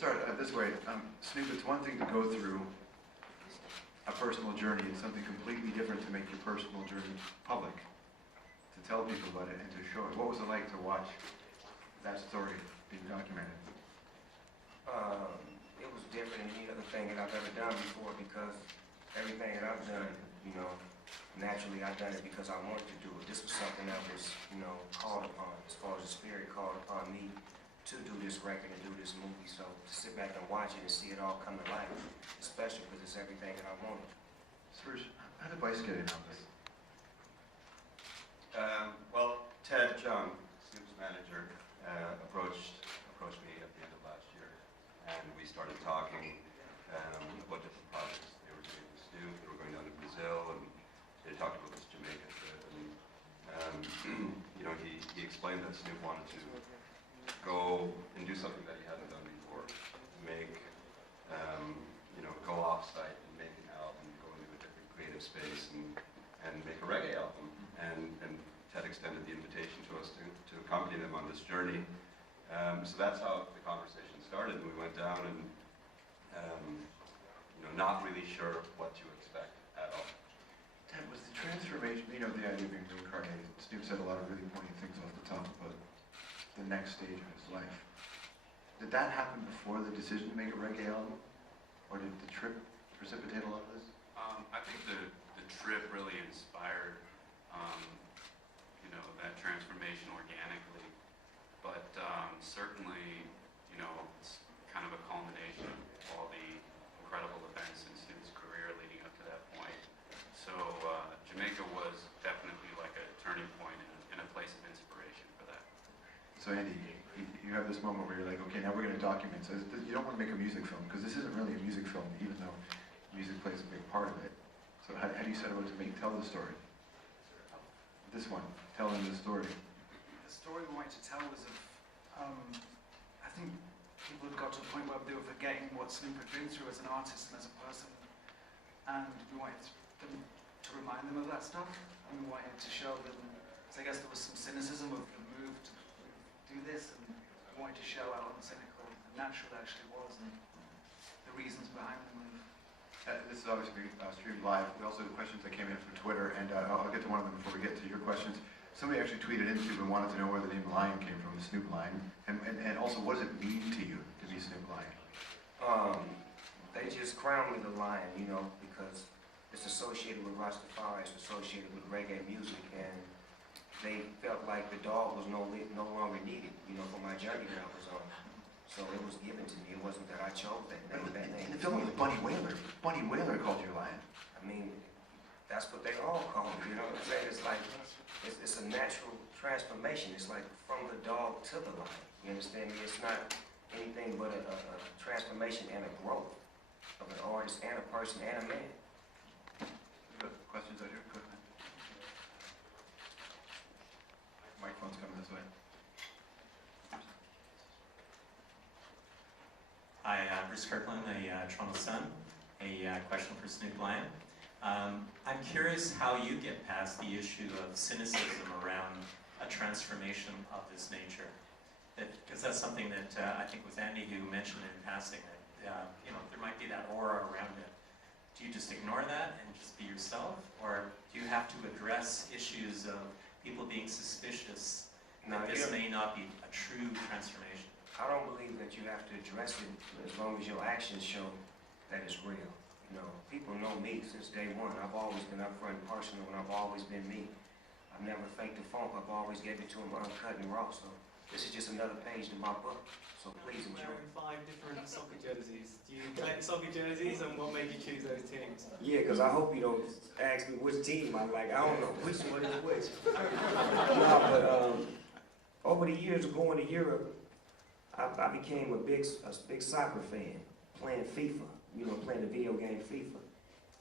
start this way. Snoop, it's one thing to go through a personal journey. It's something completely different to make your personal journey public, to tell people about it and to show it. What was it like to watch that story being documented? It was different than any other thing that I've ever done before, because everything that I've done, you know, naturally I've done it because I wanted to do it. This was something that was, you know, called upon, as far as the spirit called upon me to do this record and do this movie. So to sit back and watch it and see it all come to life, especially because it's everything that I wanted. Serge, how did Vice get in on this? Well, Ted, Snoop's manager, approached me at the end of last year, and we started talking about different projects they were doing with Snoop. They were going down to Brazil, and they talked about this Jamaica trip. And you know, he explained that Snoop wanted to go and do something that he hadn't done before, make you know, go off-site and make an album, go into a different creative space and make a reggae album. And Ted extended the invitation to us to accompany them on this journey. So that's how the conversation started. And we went down and you know, not really sure what to expect at all. Ted, was the transformation, you know, the idea of being reincarnated, Snoop said a lot of really poignant things off the top about the next stage of his life. Did that happen before the decision to make a reggae album? Or did the trip precipitate a lot of this? I think the trip really inspired, you know, that transformation organically. But certainly, you know, it's kind of a culmination of all the incredible events in Snoop's career leading up to that point. So Jamaica was definitely like a turning point and a place of inspiration for that. So Andy, you have this moment where you're like, okay, now we're going to document. So you don't want to make a music film, because this isn't really a music film, even though music plays a big part of it. So how do you set about to tell the story? This one, telling the story. The story we wanted to tell was of, I think people had got to a point where they were forgetting what Snoop had been through as an artist and as a person. And we wanted them to remind them of that stuff. And we wanted to show them, so I guess there was some cynicism of the move to do this, and we wanted to show how uncynical and natural it actually was, and the reasons behind the move. This is obviously being streamed live. We also have questions that came in from Twitter, and I'll get to one of them before we get to your questions. Somebody actually tweeted into and wanted to know where the name Lion came from, the Snoop Lion, and also what does it mean to you to be Snoop Lion? They just crowned me the Lion, you know, because it's associated with Rastafari, it's associated with reggae music, and they felt like the dog was no longer needed, you know, for my journey that I was on. So it was given to me. It wasn't that I chose that name. In the film with Bunny Wailer. Bunny Wailer called you Lion. I mean, that's what they all call me, you know what I'm saying? It's like, it's a natural transformation. It's like from the dog to the lion. You understand me? It's not anything but a transformation and a growth of an artist and a person and a man. Questions out here? Go ahead. Microphone's coming this way. Hi, Bruce Kirkland, a Toronto Sun. A question for Snoop Lion. I'm curious how you get past the issue of cynicism around a transformation of this nature. Because that's something that I think was Andy who mentioned in passing that you know, there might be that aura around it. Do you just ignore that and just be yourself, or do you have to address issues of people being suspicious that this may not be a true transformation? I don't believe that you have to address it as long as your actions show that it's real. You know, people know me since day one. I've always been upfront and personal, and I've always been me. I've never faked the funk. I've always gave it to them uncut and raw. So this is just another page in my book. So please enjoy. Wearing 5 different soccer jerseys. Do you collect soccer jerseys, and what made you choose those teams? Yeah, because I hope you don't ask me which team I like. I don't know which one is which. No, but over the years of going to Europe, I became a big soccer fan, playing FIFA, you know, playing the video game FIFA.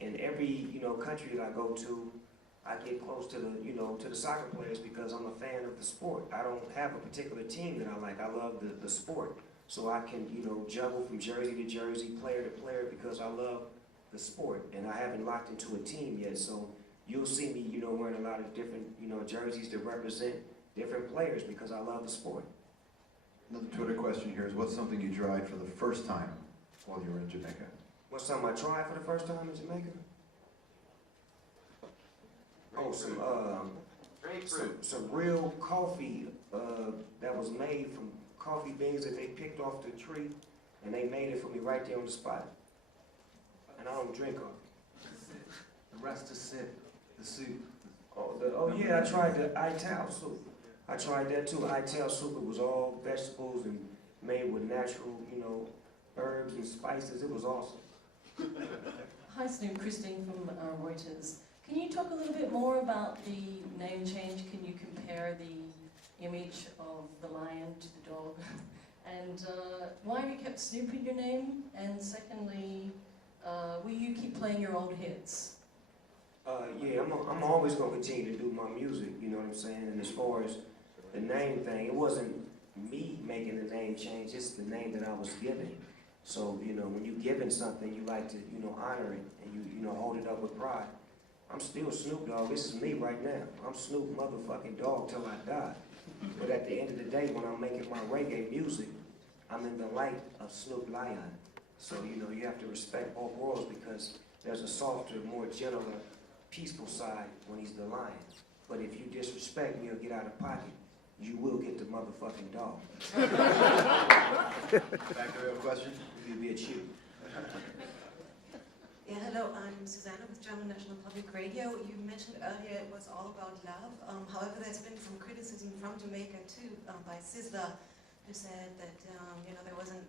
And every, you know, country that I go to, I get close to the, you know, to the soccer players because I'm a fan of the sport. I don't have a particular team that I like. I love the sport. So I can, you know, juggle from jersey to jersey, player to player, because I love the sport. And I haven't locked into a team yet. So you'll see me, you know, wearing a lot of different, you know, jerseys that represent different players because I love the sport. Another Twitter question here is, what's something you tried for the first time while you were in Jamaica? What's something I tried for the first time in Jamaica? Oh, some real coffee that was made from coffee beans that they picked off the tree, and they made it for me right there on the spot. And I don't drink coffee. The rest is sip, the soup. Oh yeah, I tried the ital soup. I tried that too. Ital soup. It was all vegetables and made with natural, you know, herbs and spices. It was awesome. Hi Snoop, Christine from Reuters. Can you talk a little bit more about the name change? Can you compare the image of the lion to the dog? And why have you kept Snoop in your name? And secondly, will you keep playing your old hits? Yeah, I'm always gonna continue to do my music. You know what I'm saying? And as far as the name thing, it wasn't me making the name change. It's the name that I was given. So you know, when you're given something, you like to honor it and you hold it up with pride. I'm still Snoop Dogg. This is me right now. I'm Snoop motherfucking Dogg till I die. But at the end of the day, when I'm making my reggae music, I'm in the light of Snoop Lion. So, you know, you have to respect both worlds because there's a softer, more gentler, peaceful side when he's the lion. But if you disrespect me or get out of pocket, you will get the motherfucking dog. Back to real question. You'll be a chew. Yeah, hello, I'm Susanna with German National Public Radio. You mentioned earlier it was all about love. However, there's been some criticism from Jamaica too, by Sizzla, who said that there was an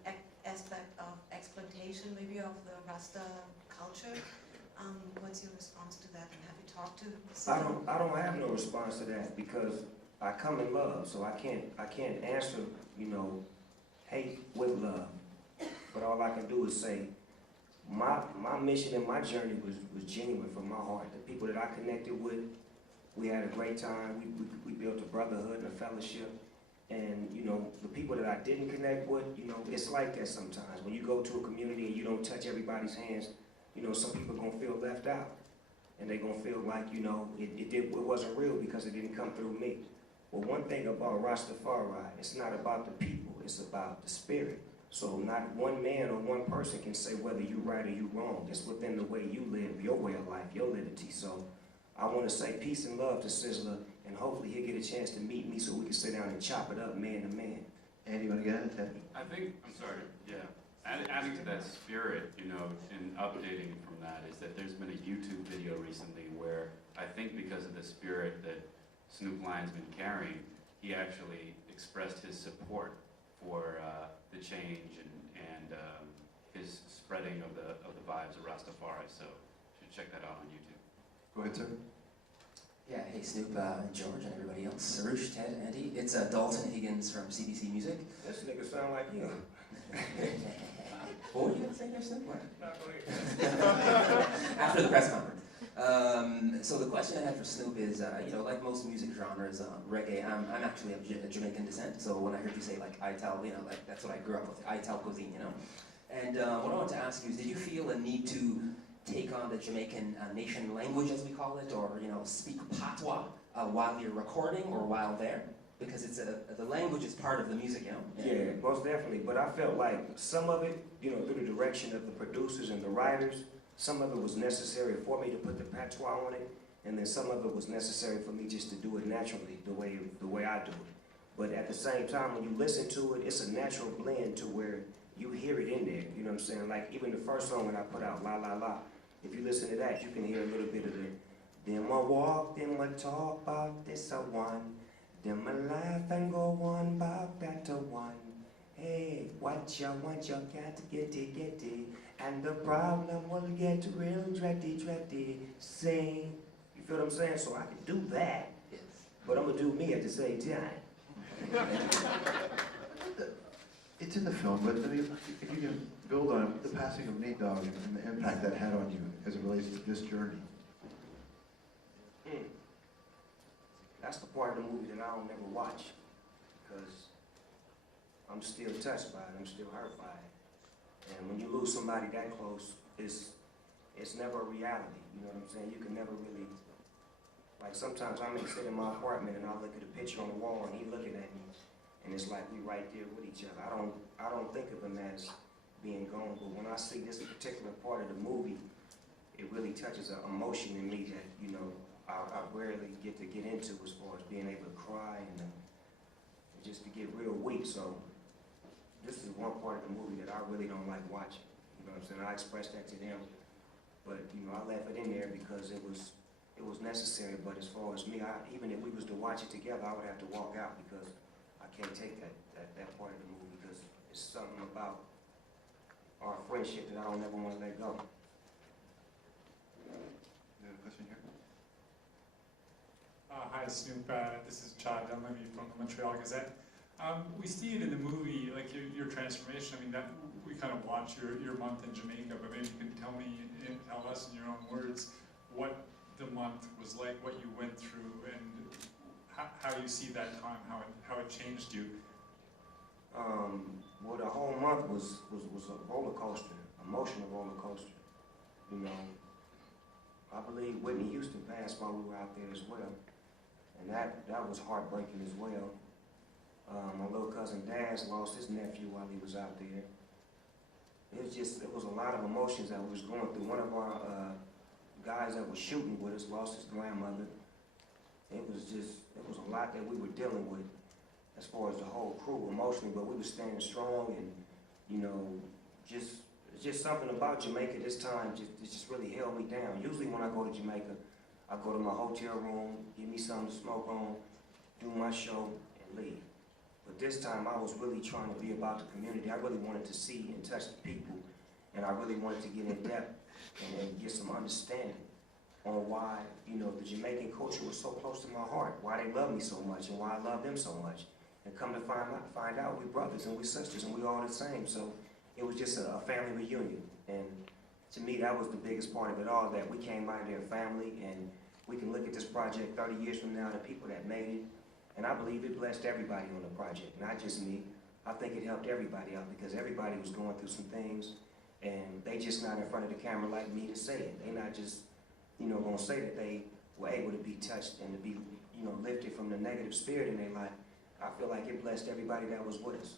aspect of exploitation maybe of the Rasta culture. What's your response to that, and have you talked to Sizzla? I don't have no response to that because I come in love, so I can't answer, hate with love. But all I can do is say, my mission and my journey was genuine from my heart. The people that I connected with, we had a great time. We built a brotherhood and a fellowship. And, the people that I didn't connect with, it's like that sometimes. When you go to a community and you don't touch everybody's hands, some people are going to feel left out. And they're going to feel like, it wasn't real because it didn't come through me. Well, one thing about Rastafari, it's not about the people, it's about the spirit. So not one man or one person can say whether you're right or you're wrong. It's within the way you live, your way of life, your liberty. So I want to say peace and love to Sizzla, and hopefully he'll get a chance to meet me so we can sit down and chop it up man to man. Andy, you want to get into that? I think, I'm sorry, yeah. Adding to that spirit, and updating from that is that there's been a YouTube video recently where I think because of the spirit that Snoop Lion's been carrying, he actually expressed his support for the change and his spreading of the vibes of Rastafari. So you should check that out on YouTube. Go ahead, sir. Yeah, hey Snoop and George and everybody else. Sarush, Ted, Andy. It's Dalton Higgins from CBC Music. This nigga sound like you. What were you going to say there, Snoop? What? No, go ahead. After the press conference. So the question I had for Snoop is, like most music genres, reggae, I'm actually of Jamaican descent, so when I heard you say like Ital, that's what I grew up with, Ital cuisine, And what I wanted to ask you is, did you feel a need to take on the Jamaican nation language, as we call it, or speak patois while you're recording or while there? Because it's the language is part of the music, Yeah, most definitely. But I felt like some of it, through the direction of the producers and the writers, some of it was necessary for me to put the patois on it, and then some of it was necessary for me just to do it naturally, the way I do it. But at the same time, when you listen to it, it's a natural blend to where you hear it in there. You know what I'm saying? Like even the first song that I put out, La La La. If you listen to that, you can hear a little bit of the them a walk, them a talk about this a one, them a laugh and go on about that a one. Hey, what you want, you can't get it, and the problem will get real dready. Sing. You feel what I'm saying? So I can do that, Yes. but I'm gonna do me at the same time. It's in the film, but if you can build on the passing of Nate Dogg and the impact that had on you as it relates to this journey. That's the part of the movie that I don't ever watch, because I'm still touched by it, I'm still hurt by it. And when you lose somebody that close, it's never a reality, you know what I'm saying? You can never really, like sometimes I may sit in my apartment and I'll look at a picture on the wall and he looking at me, and and it's like we right there with each other. I don't think of him as being gone, but when I see this particular part of the movie, it really touches an emotion in me that, you know, I rarely get to get into as far as being able to cry and just to get real weak. So this is one part of the movie that I really don't like watching. You know what I'm saying? I expressed that to them, but you know, I left it in there because it was necessary. But as far as me, even if we was to watch it together, I would have to walk out because I can't take that part of the movie because it's something about our friendship that I don't ever want to let go. You have a question here? Hi Snoop, this is Chad Dunleavy from the Montreal Gazette. We see it in the movie, like your transformation. I mean, that we kind of watch your month in Jamaica, but maybe you can tell us in your own words what the month was like, what you went through, and how you see that time, how it changed you. Well, the whole month was a roller coaster, emotional roller coaster. You know, I believe Whitney Houston passed while we were out there as well, and that was heartbreaking as well. My little cousin Daz lost his nephew while he was out there. It was a lot of emotions that we was going through. One of our guys that was shooting with us lost his grandmother. It was a lot that we were dealing with as far as the whole crew emotionally, but we were standing strong, and you know, just something about Jamaica this time just really held me down. Usually when I go to Jamaica, I go to my hotel room, give me something to smoke on, do my show, and leave. But this time I was really trying to be about the community. I really wanted to see and touch the people, and I really wanted to get in depth and get some understanding on why, you know, the Jamaican culture was so close to my heart, why they love me so much, and why I love them so much. And come to find out we're brothers and we're sisters and we're all the same. So it was just a family reunion. And to me, that was the biggest part of it all, that we came out of there family, and we can look at this project 30 years from now, the people that made it. And I believe it blessed everybody on the project, not just me. I think it helped everybody out because everybody was going through some things, and they just not in front of the camera like me to say it. They not just, you know, gonna say that they were able to be touched and to be, you know, lifted from the negative spirit in their life. I feel like it blessed everybody that was with us.